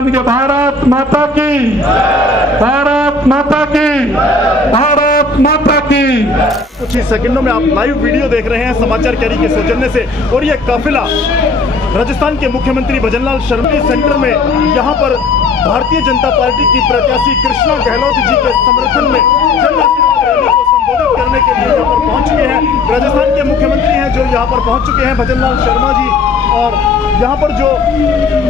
भारत माता की, भारत माता की, भारत माता की। कुछ ही सेकंडों में आप लाइव वीडियो देख रहे हैं समाचार कैरी के सौजन्य से। और ये काफिला राजस्थान के मुख्यमंत्री भजनलाल शर्मा सेंटर में यहाँ पर भारतीय जनता पार्टी की प्रत्याशी कृष्णा गहलोत जी के समर्थन में जन आशीर्वाद रैली को संबोधित करने के लिए यहाँ पर पहुंच चुके हैं। राजस्थान के मुख्यमंत्री हैं जो यहाँ पर पहुंच चुके हैं, भजनलाल शर्मा जी। और यहाँ पर जो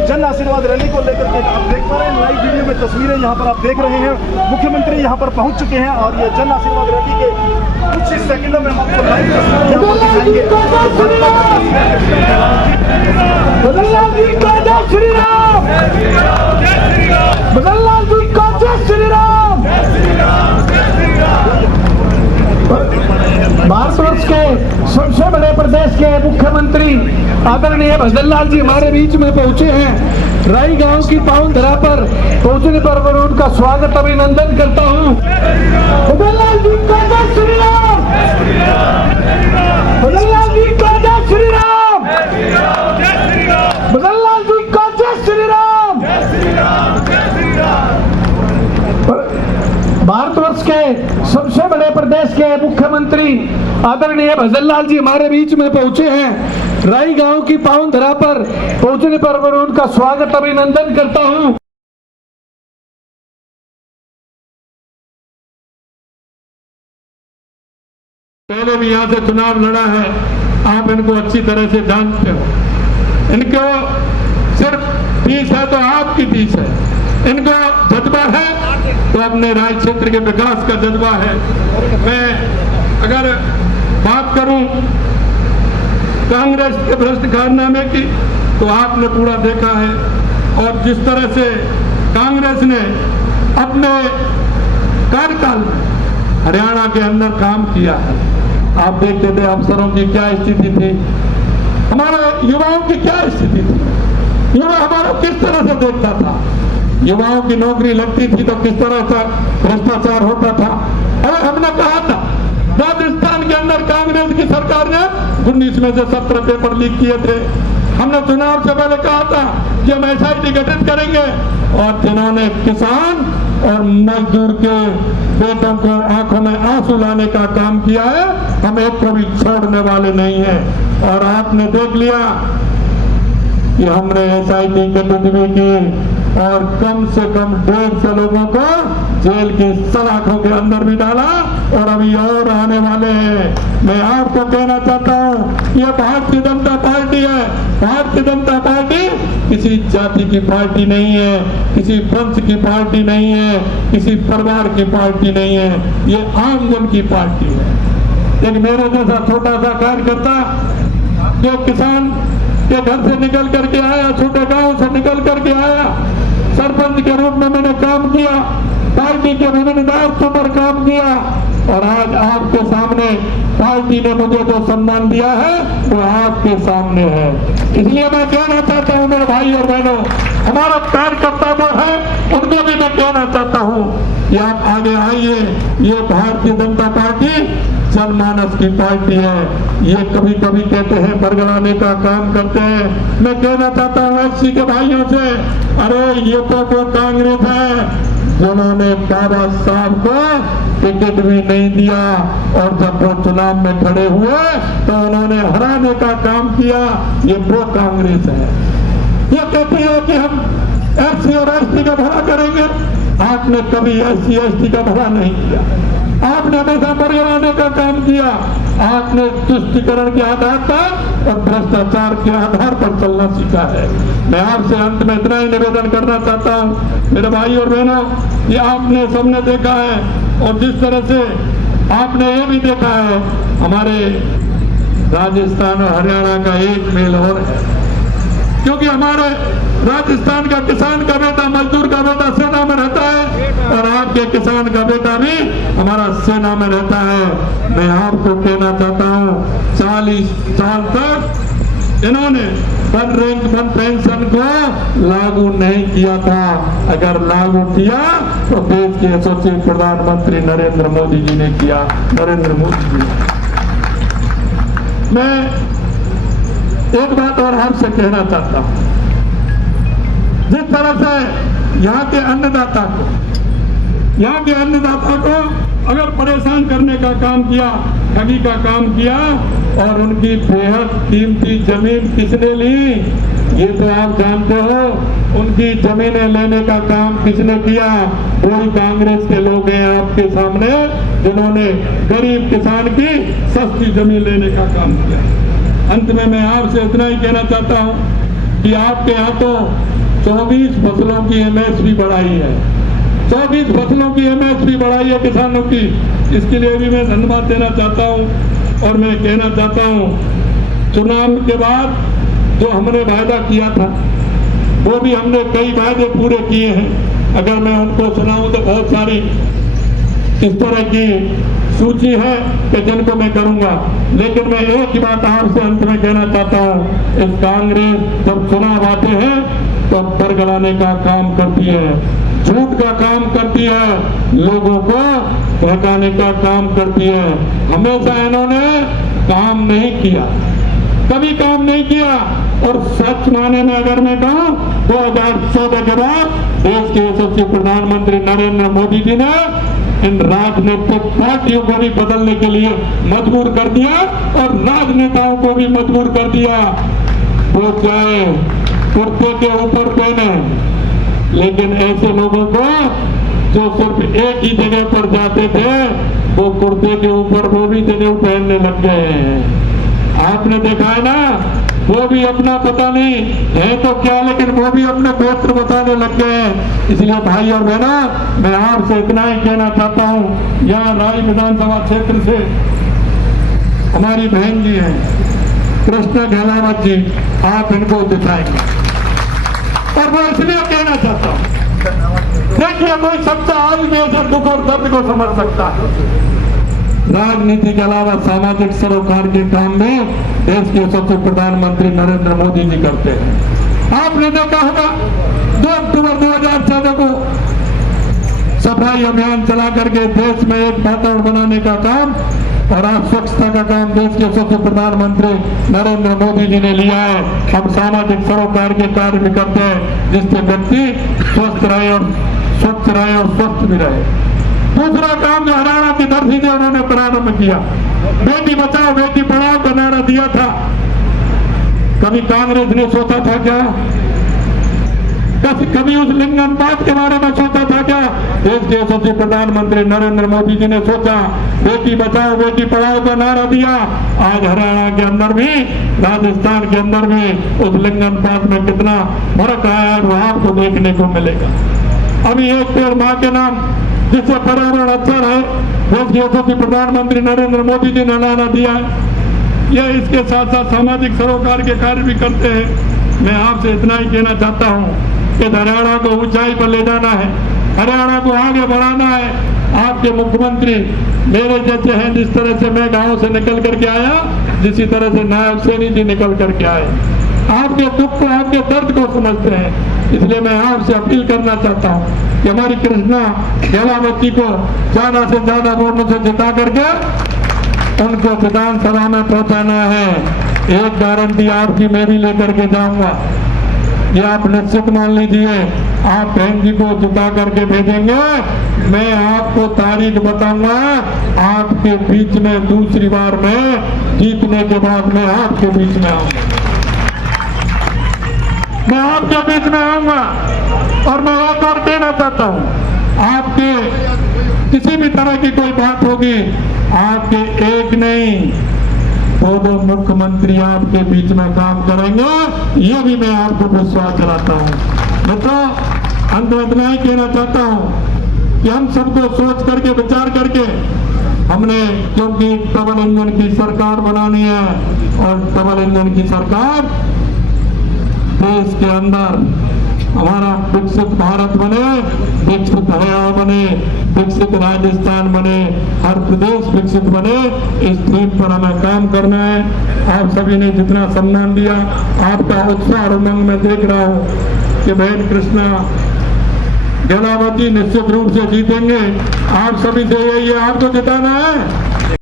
जन आशीर्वाद रैली को लेकर के आप देख पा रहे हैं लाइव वीडियो में तस्वीरें यहाँ पर आप देख रहे हैं। मुख्यमंत्री यहाँ पर पहुंच चुके हैं और ये जन आशीर्वाद रैली के कुछ ही सेकंडों में हम आपको लाइव तस्वीरें यहाँ पर दिखाएंगे। भजनलाल जी का जय श्री राम, भजनलाल जी का जय श्री राम। भारतवर्ष के सबसे बड़े प्रदेश के मुख्यमंत्री आदरणीय भजनलाल जी हमारे बीच में पहुंचे हैं। राई गांव की पावन धरा पर पहुंचने पर मैं उनका स्वागत अभिनंदन करता हूं। भजनलाल जी का जय श्री राम, भजनलाल जी का जय श्री राम, भजनलाल जी का जय श्री राम। भारतवर्ष के सबसे बड़े प्रदेश के मुख्यमंत्री आदरणीय भजनलाल जी हमारे बीच में पहुंचे हैं। राई गांव की पावन धरा पर पहुंचने पर मैं उनका स्वागत अभिनंदन करता हूं। पहले भी यहाँ से चुनाव लड़ा है, आप इनको अच्छी तरह से जानते हो। इनको सिर्फ फीस है तो आपकी फीस है, इनको जज्बा है तो अपने राज्य क्षेत्र के विकास का जज्बा है। मैं अगर बात करूं कांग्रेस के भ्रष्ट कारनामे की तो आपने पूरा देखा है। और जिस तरह से कांग्रेस ने अपने कार्यकाल में हरियाणा के अंदर काम किया है, आप देखते थे अफसरों की क्या स्थिति थी, हमारे युवाओं की क्या स्थिति थी, युवा हमारा किस तरह से देखता था, युवाओं की नौकरी लगती थी तो किस तरह का भ्रष्टाचार होता था। और हमने कहा था राजस्थान के अंदर कांग्रेस की सरकार ने 19 में से 17 पेपर लीक किए थे। हमने चुनाव से पहले कहा था कि हम SIT गठित करेंगे और जिन्होंने किसान और मजदूर के बेटों को आंखों में आंसू लाने का काम किया है, हम एक को भी छोड़ने वाले नहीं है। और आपने देख लिया कि हमने SIT गठित भी की और कम से कम 150 लोगों को जेल की सलाखों के अंदर भी डाला और अभी और आने वाले हैं। मैं आपको कहना चाहता हूँ ये भारतीय जनता पार्टी है। भारतीय जनता पार्टी किसी जाति की पार्टी नहीं है, किसी वंश की पार्टी नहीं है, किसी परिवार की पार्टी नहीं है, ये आम जन की पार्टी है। एक मेरे जैसा छोटा सा कार्यकर्ता जो किसान के घर से निकल करके आया, छोटे गांव से निकल करके आया, सरपंच के रूप में मैंने काम किया, पार्टी के विभिन्न दायित्वों पर काम किया और आज आपके सामने पार्टी ने मुझे जो सम्मान दिया है वो आपके सामने है। इसलिए मैं कहना चाहता हूँ मेरे भाई और बहनों, हमारा कार्यकर्ता जो है उनको भी मैं कहना चाहता हूँ कि आप आगे आइए। ये भारतीय जनता पार्टी जनमानस की पार्टी है। ये कभी कभी कहते हैं बरगलाने का काम करते हैं। मैं कहना चाहता हूँ SC के भाइयों से, अरे ये तो वो कांग्रेस है जिन्होंने बाबा साहब को टिकट भी नहीं दिया और जब वो चुनाव में खड़े हुए तो उन्होंने हराने का काम किया। ये वो कांग्रेस है। ये कहती है कि हम SC और ST का भला करेंगे। आपने कभी SC ST का भला नहीं किया, आपने हमेशा बरगलाने का काम किया। आपने तुष्टिकरण के आधार पर और भ्रष्टाचार के आधार पर चलना सीखा है। मैं आपसे अंत में इतना ही निवेदन करना चाहता हूँ मेरे भाई और बहनों, ये आपने सबने देखा है और जिस तरह से आपने ये भी देखा है हमारे राजस्थान और हरियाणा का एक मेल और है, क्योंकि हमारे राजस्थान का किसान का बेटा, मजदूर का बेटा सेना में रहता है और आपके किसान का बेटा भी हमारा सेना में रहता है। मैं आपको कहना चाहता हूँ 40 साल तक इन्होंने वन रैंक वन पेंशन को लागू नहीं किया था। अगर लागू किया तो देश के यशस्वी प्रधानमंत्री नरेंद्र मोदी जी ने किया। नरेंद्र मोदी जी, मैं एक बात और आपसे कहना चाहता हूँ, जिस तरह से यहाँ के अन्नदाता को अगर परेशान करने का काम किया, ठगी का काम किया और उनकी बेहद कीमती जमीन किसने ली, ये तो आप जानते हो। उनकी जमीनें लेने का काम किसने किया? वही कांग्रेस के लोग हैं आपके सामने, जिन्होंने गरीब किसान की सस्ती जमीन लेने का काम किया। अंत में मैं आपसे इतना ही कहना चाहता हूँ कि आपके यहाँ तो 24 फसलों की MSP बढ़ाई है, 24 फसलों की MSP बढ़ाई है किसानों की। इसके लिए भी मैं धन्यवाद देना चाहता हूँ। और मैं कहना चाहता हूँ, चुनाव के बाद जो हमने वायदा किया था, वो भी हमने कई वायदे पूरे किए हैं। अगर मैं उनको सुनाऊं तो बहुत सारी इस तरह की सूची है कि जिनको मैं करूंगा, लेकिन मैं एक ही बात आपसे अंत में कहना चाहता हूँ, इस कांग्रेस जब चुनाव आते हैं तो बरगलाने का काम करती है, झूठ का काम करती है, लोगों को बहकाने का काम करती है। हमेशा इन्होंने काम नहीं किया, कभी काम नहीं किया। और सच माने में अगर मैं कहूं, 2014 के बाद देश के यशस्वी प्रधानमंत्री नरेंद्र मोदी जी ने इन राजनीतिक पार्टियों को भी बदलने के लिए मजबूर कर दिया और राजनेताओं को भी मजबूर कर दिया। वो चाहे कुर्ते के ऊपर पहने, लेकिन ऐसे लोगों को जो सिर्फ एक ही जगह पर जाते थे, वो कुर्ते के ऊपर वो भी जगह पहनने लग गए हैं। आपने देखा है ना, वो भी अपना पता नहीं है तो क्या, लेकिन वो भी अपने गोत्र बताने लग गए हैं। इसलिए भाई और बहना, मैं आपसे इतना ही कहना चाहता हूँ, यहाँ राय विधानसभा क्षेत्र से हमारी बहन जी हैं कृष्णा गहलावत जी, आप इनको दिखाएंगे। और मैं इसलिए कहना चाहता हूँ, देखिए कोई सच्चा आदमी ऐसे दुख और दर्द को समझ सकता है। राजनीति के अलावा सामाजिक सरोकार के काम में देश के सबसे प्रधानमंत्री नरेंद्र मोदी जी करते हैं। आपने देखा होगा 2 अक्टूबर 2014 को सफाई अभियान चला करके देश में एक वातावरण बनाने का काम और आज स्वच्छता का काम देश के सबसे प्रधानमंत्री नरेंद्र मोदी जी ने लिया है। हम सामाजिक सरोकार के कार्य भी करते हैं, जिससे व्यक्ति स्वस्थ रहे और स्वच्छ रहे और स्वस्थ भी रहे। दूसरा काम जो हरियाणा की धरती ने उन्होंने प्रारंभ किया, बेटी बचाओ बेटी पढ़ाओ का नारा दिया था। कभी कांग्रेस ने सोचा था क्या? कभी उस लिंग अनुपात के बारे में सोचा था क्या? देश के यशस्वी प्रधानमंत्री नरेंद्र मोदी जी ने सोचा, बेटी बचाओ बेटी पढ़ाओ का नारा दिया। आज हरियाणा के अंदर भी, राजस्थान के अंदर भी उस लिंग अनुपात में कितना फर्क आया है वो आपको देखने को मिलेगा। अभी एक पेड़ मां के नाम, जिससे पर्यावरण अच्छा रहे, देश के यशस्वी प्रधानमंत्री नरेंद्र मोदी जी ने नारा दिया है। यह इसके साथ साथ सामाजिक सरोकार के कार्य भी करते हैं। मैं आपसे इतना ही कहना चाहता हूँ कि हरियाणा को ऊंचाई पर ले जाना है, हरियाणा को आगे बढ़ाना है। आपके मुख्यमंत्री मेरे जैसे हैं, जिस तरह से मैं गांव से निकल करके आया, जिसी तरह से नायब सैनी जी निकल करके आए, आपके दुख को आपके दर्द को समझते हैं। इसलिए मैं आपसे अपील करना चाहता हूँ कि हमारी कृष्णा गहलावत जी को ज्यादा से ज्यादा वोटों से जिता करके उनको विधानसभा में पहुंचाना है। एक गारंटी आपकी मैं भी लेकर के जाऊंगा, ये आप निश्चित मान लीजिए। आप बहन जी को जिता करके भेजेंगे, मैं आपको तारीख बताऊंगा, आपके बीच में दूसरी बार में जीतने के बाद मैं आपके बीच में आऊंगा, मैं आपके बीच में आऊंगा। और मैं एक और कहना चाहता हूं, आपके किसी भी तरह की कोई बात होगी, आपके एक नहीं 2 मुख्यमंत्री आपके बीच में काम करेंगे, ये भी मैं आपको विश्वास दिलाता हूं। मित्रों, अंत में इतना ही कहना चाहता हूं कि हम सबको सोच करके विचार करके हमने, क्योंकि डबल इंजन की सरकार बनानी है और डबल इंजन की सरकार देश के अंदर हमारा विकसित भारत बने, विकसित हरियाणा बने, विकसित राजस्थान बने, हर प्रदेश विकसित बने, इस थीम पर हमें काम करना है। आप सभी ने जितना सम्मान दिया, आपका उत्साह और उमंग में देख रहा हूँ कि बहन कृष्णा गहलावत जी निश्चित रूप से जीतेंगे। आप सभी से यही है, आपको जिताना है।